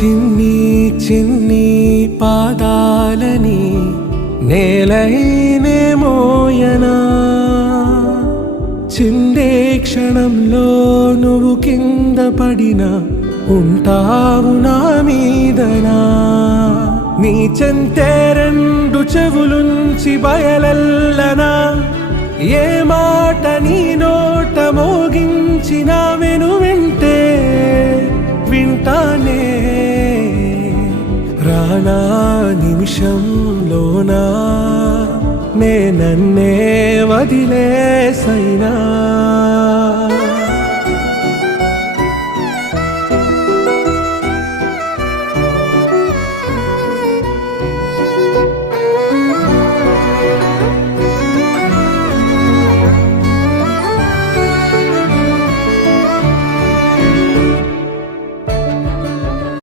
చిన్ని చిన్ని పాదాలని నేలైనే మోయనా, చిందే క్షణంలో నువ్వు కింద పడినా ఉంటావు నా మీదనా. నీ చెంతే రెండు చెవులుంచి బయలెల్లనా, ఏ మాట నీ నోట మోగించిన వెను వింటే వింటానే. రానా నిమిషంలోనా నే నన్నే వదిలేసైనా